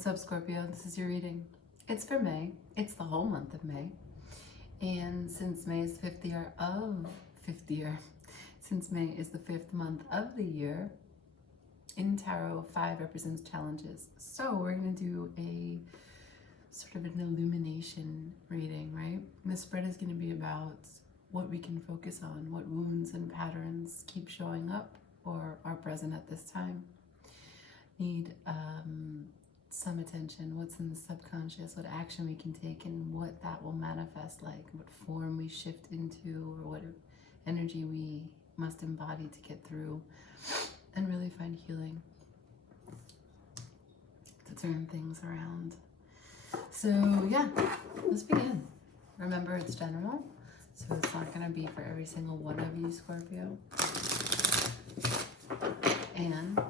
What's up, Scorpio? This is your reading. It's for May. It's the whole month of May. And since May is the since May is the 5th month of the year, in Tarot, 5 represents challenges. So we're going to do a sort of an illumination reading, right? And the spread is going to be about what we can focus on, what wounds and patterns keep showing up or are present at this time. Need some attention, what's in the subconscious, what action we can take, and what that will manifest like, what form we shift into, or what energy we must embody to get through and really find healing, to turn things around. So yeah, let's begin. Remember, it's general, so it's not going to be for every single one of you, Scorpio. And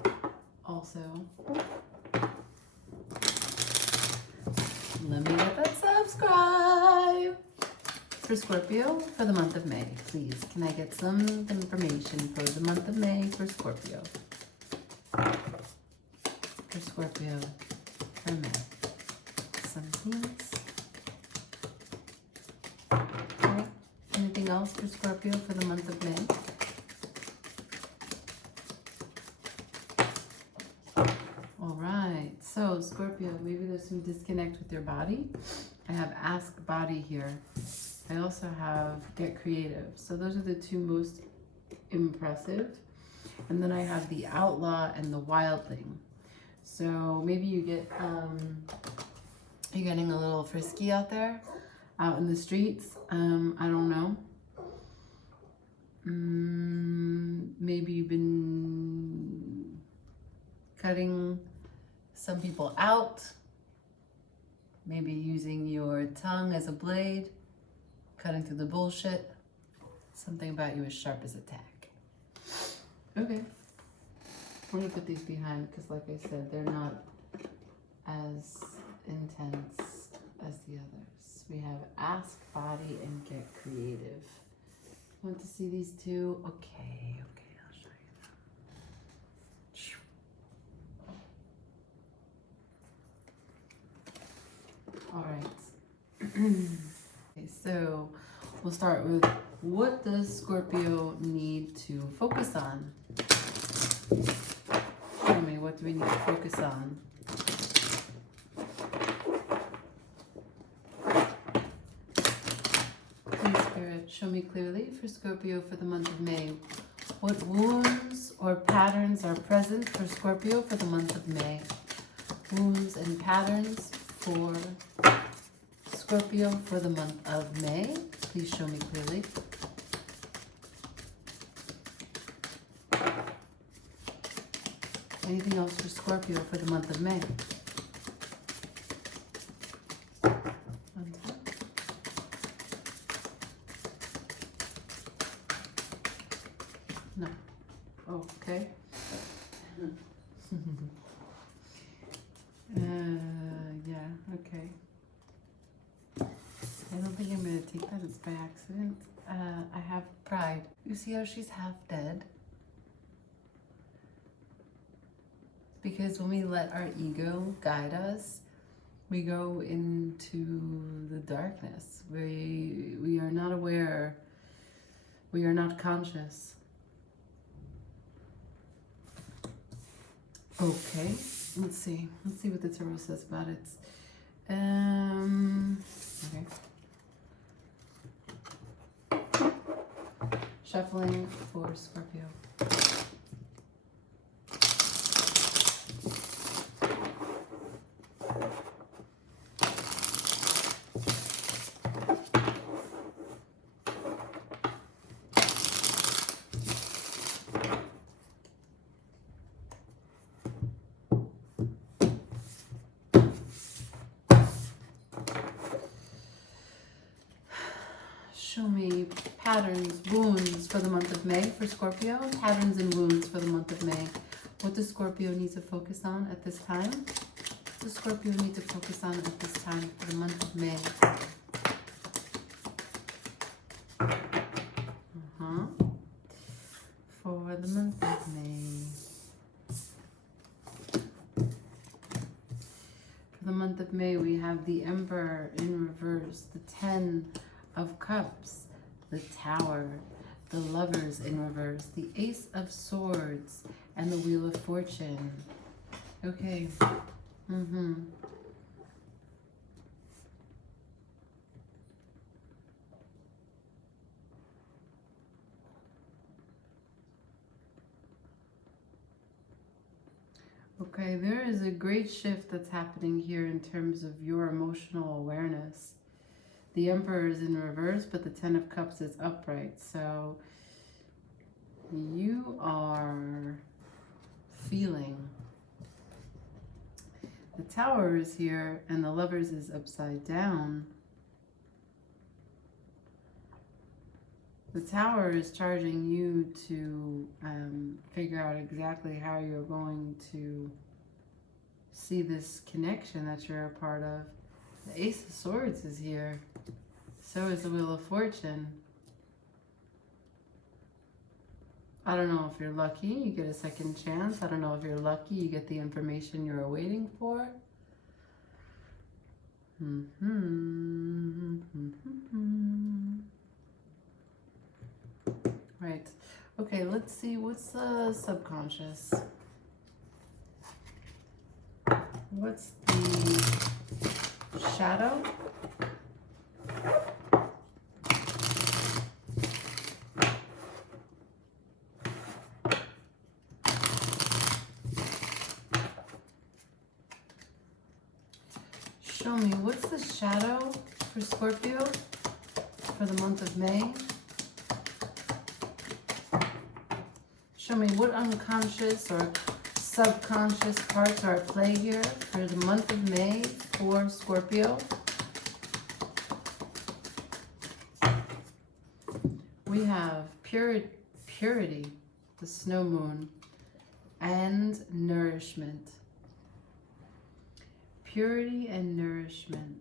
also, let me get that subscribe. For Scorpio, for the month of May, please, can I get some information for the month of May for Scorpio? For Scorpio, for May. Some hints. Okay. Anything else for Scorpio for the month of May? So Scorpio, maybe there's some disconnect with your body. I have ask body here. I also have get creative. So those are the two most impressive. And then I have the outlaw and the wildling. So maybe you get, you're getting a little frisky out there, out in the streets. I don't know. Maybe you've been cutting some people out, maybe using your tongue as a blade, cutting through the bullshit. Something about you as sharp as a tack. Okay, we're gonna put these behind because, like I said, they're not as intense as the others. We have ask body and get creative. Want to see these two? Okay, I'll show you. All right. Okay, so we'll start with, what does Scorpio need to focus on? Tell me, what do we need to focus on? Please, Spirit, show me clearly for Scorpio for the month of May. What wounds or patterns are present for Scorpio for the month of May? Wounds and patterns for Scorpio for the month of May. Please show me clearly. Anything else for Scorpio for the month of May? No. Okay. Yeah, okay. I don't think I'm going to take that. It's by accident. I have pride. You see how she's half dead? Because when we let our ego guide us, we go into the darkness. We are not aware. We are not conscious. Okay, let's see. Let's see what the tarot says about it. Okay. Shuffling for Scorpio. Show me patterns, wounds for the month of May for Scorpio. Patterns and wounds for the month of May. What does Scorpio need to focus on at this time? What does Scorpio need to focus on at this time for the month of May? For the month of May. of May, we have the Emperor in reverse, the 10 of Cups, the Tower, the Lovers in reverse, the Ace of Swords, and the Wheel of Fortune. Okay. Okay, there is a great shift that's happening here in terms of your emotional awareness. The Emperor is in reverse, but the 10 of Cups is upright. So you are feeling. The Tower is here and the Lovers is upside down. The Tower is charging you to figure out exactly how you're going to see this connection that you're a part of. The Ace of Swords is here. So is the Wheel of Fortune. I don't know if you're lucky, you get a second chance. I don't know if you're lucky, you get the information you're waiting for. Right. Okay, let's see. What's the subconscious? What's the shadow? Show me, what's the shadow for Scorpio for the month of May? Show me what unconscious or subconscious parts are at play here for the month of May for Scorpio. We have purity, the snow moon, and nourishment. Purity and nourishment.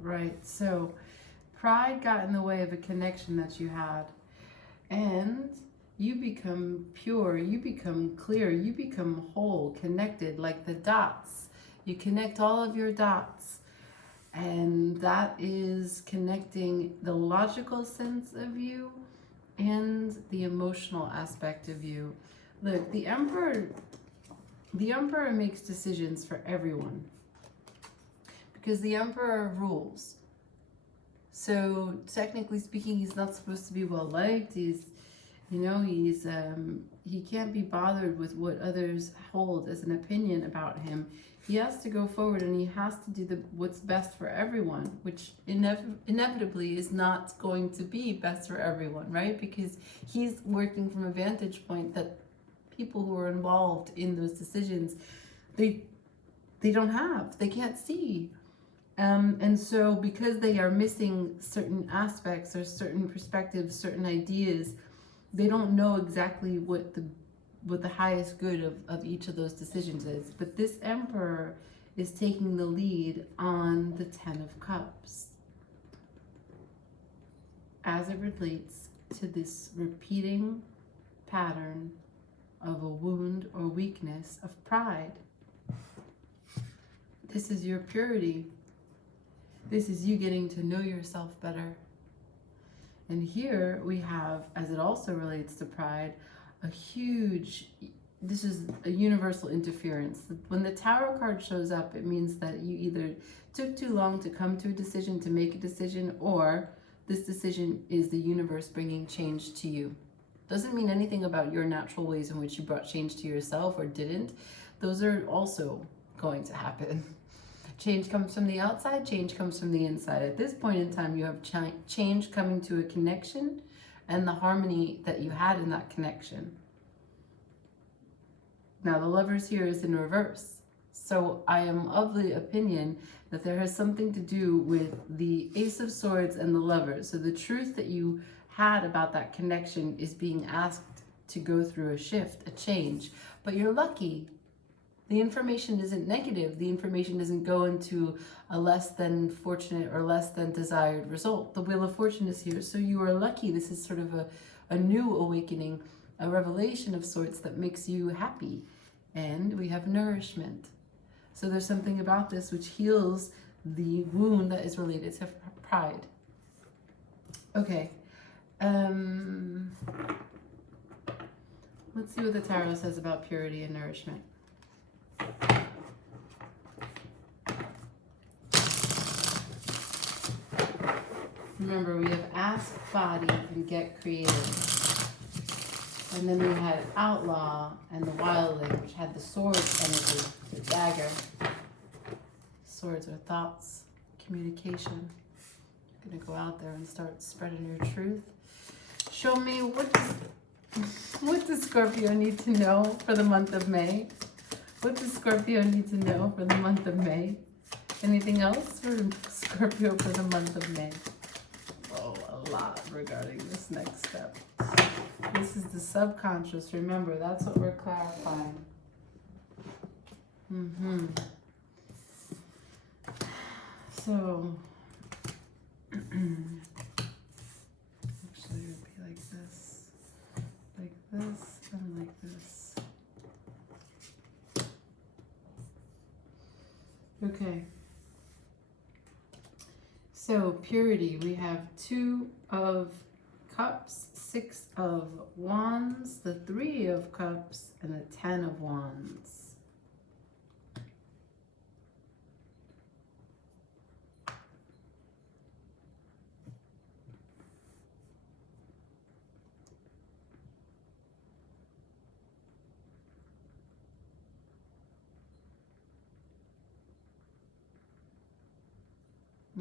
Right, so pride got in the way of a connection that you had. And you become pure, you become clear, you become whole, connected, like the dots. You connect all of your dots. And that is connecting the logical sense of you and the emotional aspect of you. Look, the Emperor makes decisions for everyone because the Emperor rules. So technically speaking, he's not supposed to be well liked. He can't be bothered with what others hold as an opinion about him. He has to go forward and he has to do what's best for everyone, which inevitably is not going to be best for everyone, right? Because he's working from a vantage point that people who are involved in those decisions, they can't see. And so because they are missing certain aspects or certain perspectives, certain ideas, they don't know exactly what the highest good of each of those decisions is. But this Emperor is taking the lead on the 10 of Cups as it relates to this repeating pattern of a wound or weakness of pride. This is your purity. This is you getting to know yourself better. And here we have, as it also relates to pride, this is a universal interference. When the Tower card shows up, it means that you either took too long to come to a decision, to make a decision, or this decision is the universe bringing change to you. Doesn't mean anything about your natural ways in which you brought change to yourself or didn't. Those are also going to happen. Change comes from the outside, change comes from the inside. At this point in time, you have change coming to a connection and the harmony that you had in that connection. Now, the Lovers here is in reverse. So I am of the opinion that there has something to do with the Ace of Swords and the Lovers. So the truth that you had about that connection is being asked to go through a shift, a change. But you're lucky. The information isn't negative. The information doesn't go into a less than fortunate or less than desired result. The Wheel of Fortune is here, so you are lucky. This is sort of a new awakening, a revelation of sorts that makes you happy. And we have nourishment. So there's something about this which heals the wound that is related to pride. Okay. Let's see what the tarot says about purity and nourishment. Remember, we have ask, body, and get creative. And then we had outlaw and the wildling, which had the sword energy, the dagger. Swords are thoughts, communication. You're gonna go out there and start spreading your truth. Show me what does Scorpio need to know for the month of May? What does Scorpio need to know for the month of May? Anything else for Scorpio for the month of May? Oh, a lot regarding this next step. This is the subconscious. Remember, that's what we're clarifying. So, actually it would be like this, and like this. Okay. So, purity, we have 2 of Cups, 6 of Wands, the 3 of Cups, and the 10 of Wands.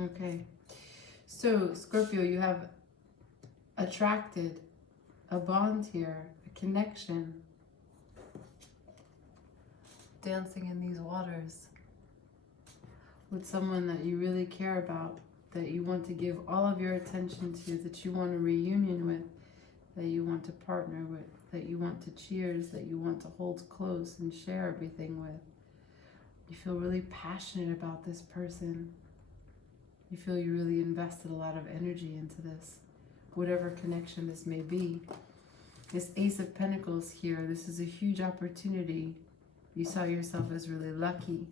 Okay, so Scorpio, you have attracted a bond here, a connection, dancing in these waters with someone that you really care about, that you want to give all of your attention to, that you want a reunion with, that you want to partner with, that you want to cheers, that you want to hold close and share everything with. You feel really passionate about this person. You feel you really invested a lot of energy into this, whatever connection this may be. This Ace of Pentacles here, this is a huge opportunity. You saw yourself as really lucky.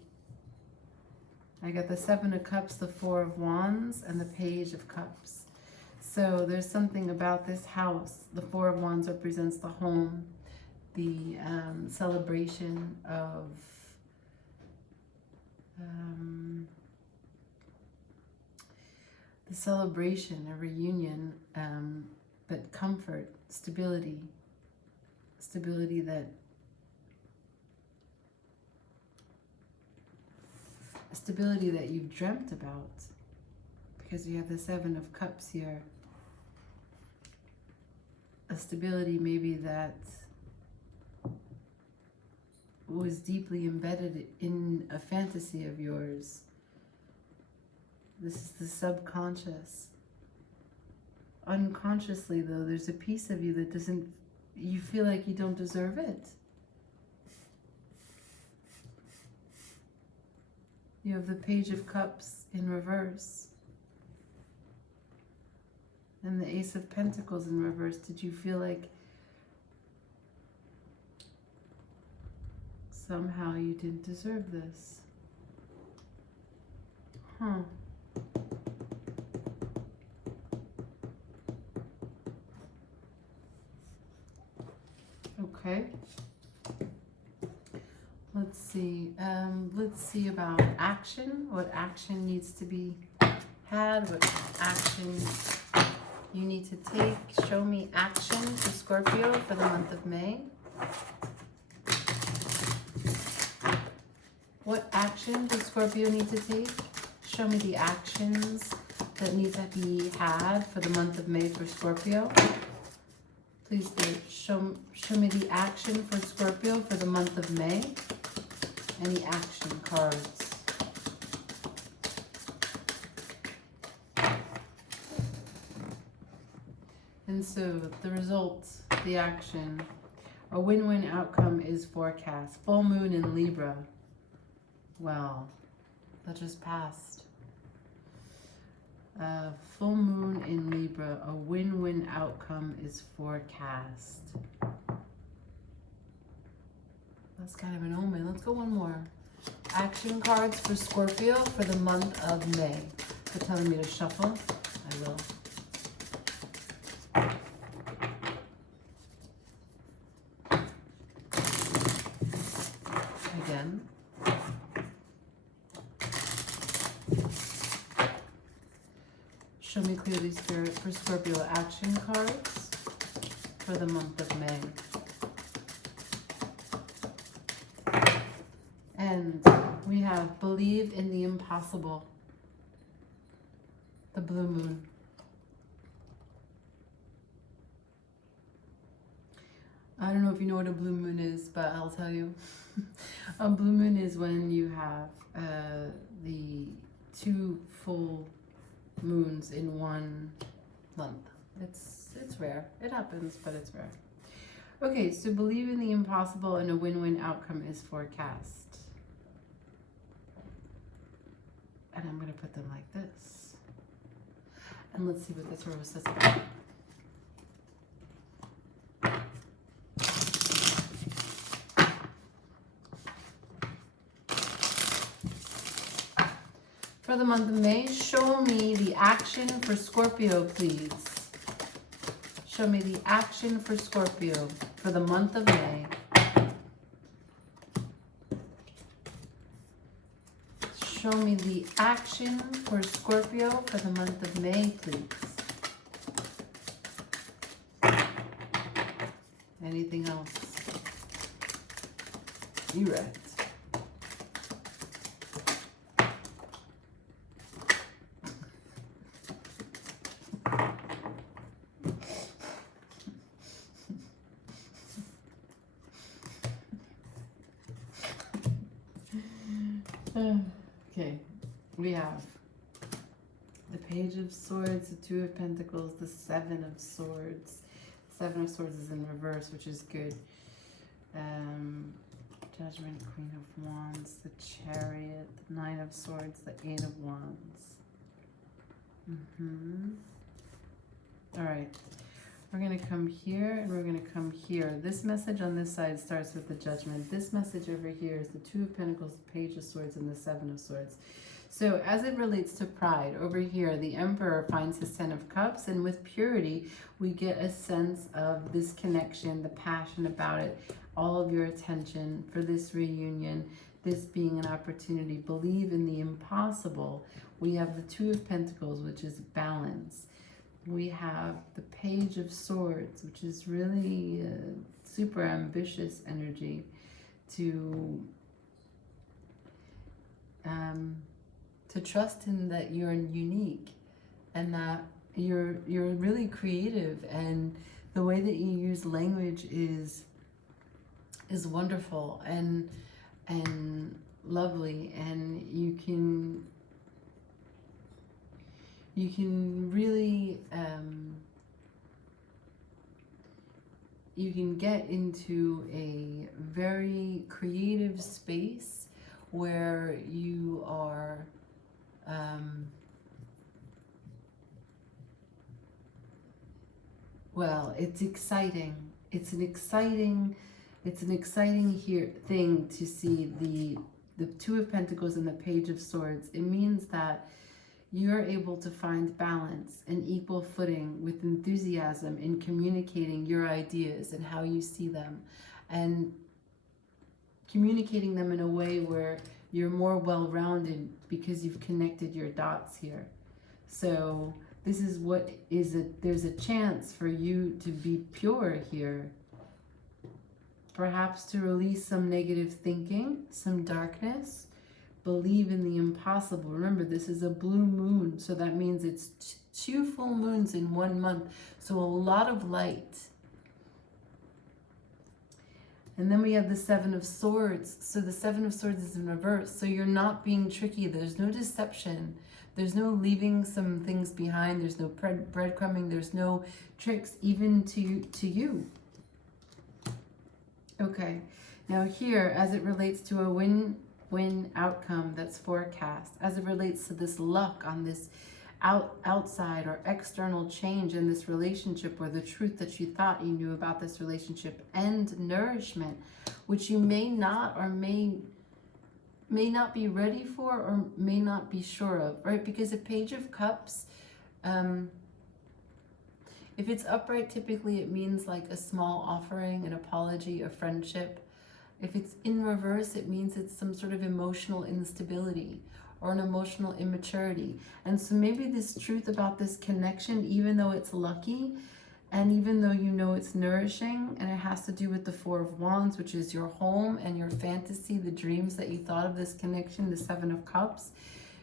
I got the 7 of Cups, the 4 of Wands, and the Page of Cups. So there's something about this house. The 4 of Wands represents the home, the celebration of the celebration, a reunion, but comfort, stability that you've dreamt about, because you have the 7 of Cups here. A stability maybe that was deeply embedded in a fantasy of yours. This is the subconscious. Unconsciously, though, there's a piece of you that doesn't, you feel like you don't deserve it. You have the Page of Cups in reverse. And the Ace of Pentacles in reverse. Did you feel like somehow you didn't deserve this? Huh. Okay. Let's see. Let's see about action. What action needs to be had? What action you need to take? Show me action for Scorpio for the month of May. What action does Scorpio need to take? Show me the actions that need to be had for the month of May for Scorpio. Please do. Show me the action for Scorpio for the month of May. Any action cards. And so the result, the action, a win-win outcome is forecast. Full moon in Libra. Wow, that just passed. Full moon in Libra, a win-win outcome is forecast. that's kind of an omen. Let's go one more. Action cards for Scorpio for the month of May. They're telling me to shuffle. I will. Again. Show me clearly, Spirit, for Scorpio action cards for the month of May. And we have believe in the impossible. The blue moon. I don't know if you know what a blue moon is, but I'll tell you. A blue moon is when you have the 2 full moons in one month. It's rare. It happens, but it's rare. Okay, so believe in the impossible and a win-win outcome is forecast. And I'm going to put them like this. And let's see what the tarot says about it. For the month of May, show me the action for Scorpio, please. Show me the action for Scorpio for the month of May. Show me the action for Scorpio for the month of May, please. Anything else? Erect. Okay, we have the Page of Swords, the 2 of Pentacles, the 7 of Swords. 7 of Swords is in reverse, which is good. Judgment, Queen of Wands, the Chariot, the 9 of Swords, the 8 of Wands. All right. We're going to come here and we're going to come here. This message on this side starts with the Judgment. This message over here is the 2 of Pentacles, the Page of Swords, and the 7 of Swords. So as it relates to pride, over here, the Emperor finds his 10 of Cups, and with purity, we get a sense of this connection, the passion about it, all of your attention for this reunion, this being an opportunity. Believe in the impossible. We have the 2 of Pentacles, which is balance. We have the Page of Swords, which is really super ambitious energy to trust in that you're unique and that you're really creative, and the way that you use language is wonderful and lovely, and you can really you can get into a very creative space where you are well, it's exciting. It's an exciting thing to see the 2 of Pentacles and the Page of Swords. It means that you're able to find balance and equal footing with enthusiasm in communicating your ideas and how you see them, and communicating them in a way where you're more well-rounded because you've connected your dots here. So this is what is it. There's a chance for you to be pure here. Perhaps to release some negative thinking, some darkness. Believe in the impossible. Remember, this is a blue moon, so that means it's 2 full moons in 1 month. So a lot of light. And then we have the 7 of Swords. So the 7 of Swords is in reverse. So you're not being tricky. There's no deception. There's no leaving some things behind. There's no breadcrumbing. There's no tricks, even to you. Okay. Now here, as it relates to a win outcome that's forecast, as it relates to this luck on this outside or external change in this relationship, or the truth that you thought you knew about this relationship, and nourishment, which you may not or may not be ready for or may not be sure of, right? Because a Page of Cups, if it's upright, typically it means like a small offering, an apology, a friendship. If it's in reverse, it means it's some sort of emotional instability or an emotional immaturity. And so maybe this truth about this connection, even though it's lucky, and even though you know it's nourishing, and it has to do with the Four of Wands, which is your home and your fantasy, the dreams that you thought of this connection, the Seven of Cups,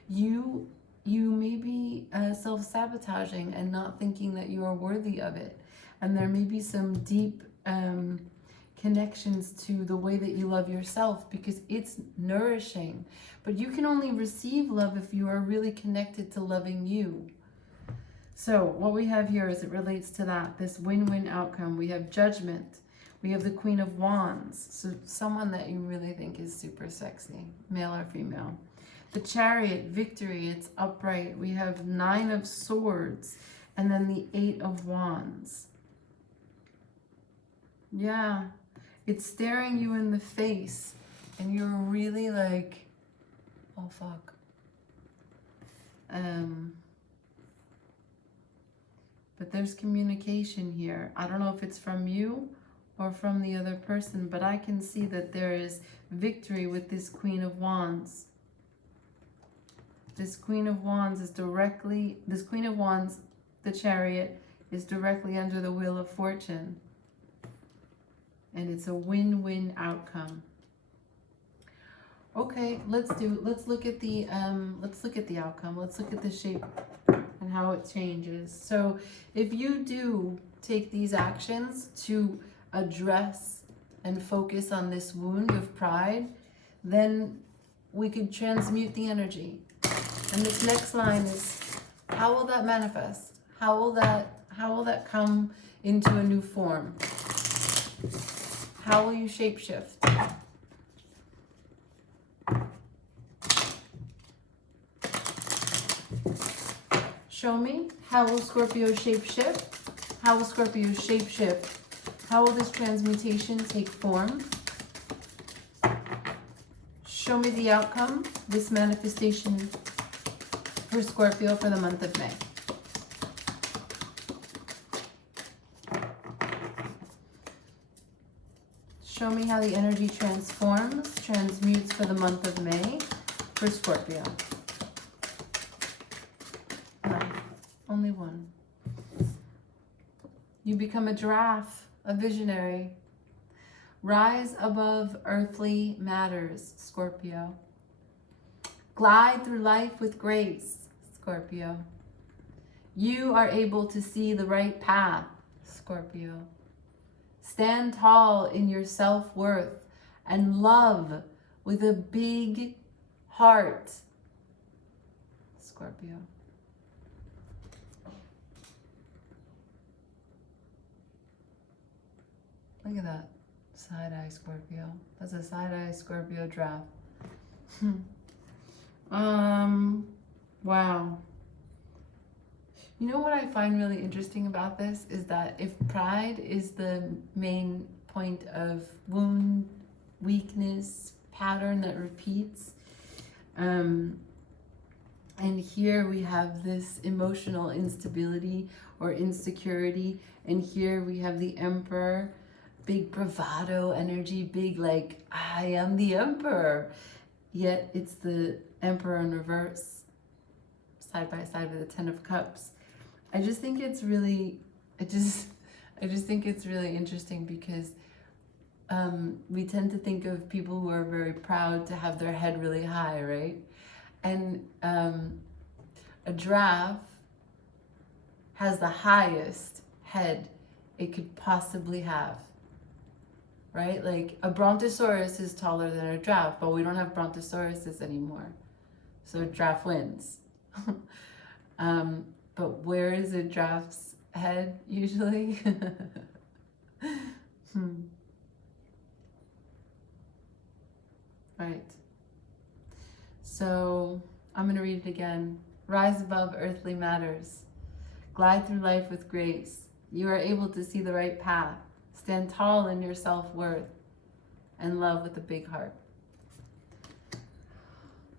you may be self-sabotaging and not thinking that you are worthy of it. And there may be some deep connections to the way that you love yourself, because it's nourishing. But you can only receive love if you are really connected to loving you. So what we have here as it relates to that, this win-win outcome, we have Judgment. We have the Queen of Wands. So someone that you really think is super sexy, male or female. The Chariot, victory, it's upright. We have 9 of Swords, and then the 8 of Wands. Yeah, it's staring you in the face, and you're really like, oh fuck. But there's communication here. I don't know if it's from you or from the other person, but I can see that there is victory with this Queen of Wands. This Queen of Wands is directly, this Queen of Wands, the Chariot, is directly under the Wheel of Fortune. And it's a win-win outcome. Okay, let's look at the outcome. Let's look at the shape and how it changes. So if you do take these actions to address and focus on this wound of pride, then we could transmute the energy. And this next line is, how will that manifest? How will that come into a new form? How will you shapeshift? Show me, how will Scorpio shapeshift? How will Scorpio shapeshift? How will this transmutation take form? Show me the outcome, this manifestation for Scorpio for the month of May. Show me how the energy transforms, transmutes for the month of May for Scorpio. No, only one. You become a giraffe, a visionary. Rise above earthly matters, Scorpio. Glide through life with grace, Scorpio. You are able to see the right path, Scorpio. Stand tall in your self-worth and love with a big heart, Scorpio. Look at that. Side-eye Scorpio. That's a side-eye Scorpio draft. Wow. You know what I find really interesting about this is that if pride is the main point of wound, weakness, pattern that repeats, and here we have this emotional instability or insecurity, and here we have the Emperor, big bravado energy, big like, I am the Emperor. Yet it's the Emperor in reverse, side by side with the Ten of Cups. I just think it's really, I just think it's really interesting because we tend to think of people who are very proud to have their head really high, right? And a giraffe has the highest head it could possibly have, right? Like a brontosaurus is taller than a giraffe, but we don't have brontosauruses anymore. So a giraffe wins. But where is a giraffe's head usually? Right. So I'm going to read it again. Rise above earthly matters. Glide through life with grace. You are able to see the right path. Stand tall in your self-worth. And love with a big heart.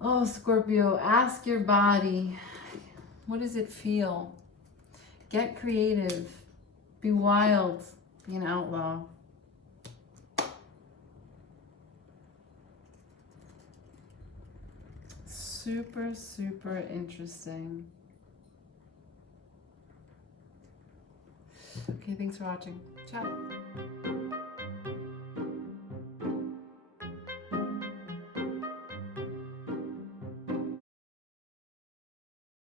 Oh, Scorpio, ask your body, what does it feel? Get creative. Be wild. Be an outlaw. Super, super interesting. Okay, thanks for watching. Ciao.